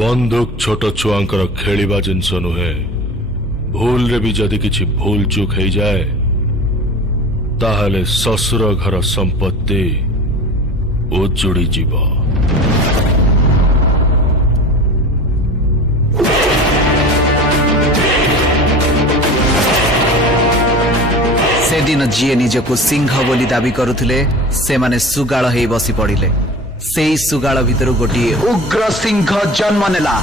बंदूक छोट छुआंकर खेलिबा जिनस नुहे। भूल रे भी जदि किछि भूल चूक हो जाए ताहले ससुर घर संपत्ति उजुड़ी जीव। से दिन जी निजको सिंह बोली दाबी करुथिले से माने सुगाळ हेई बसी पड़िले। सेई सुगाळ भितरु गोटिए उग्र सिंह जन्म नेला।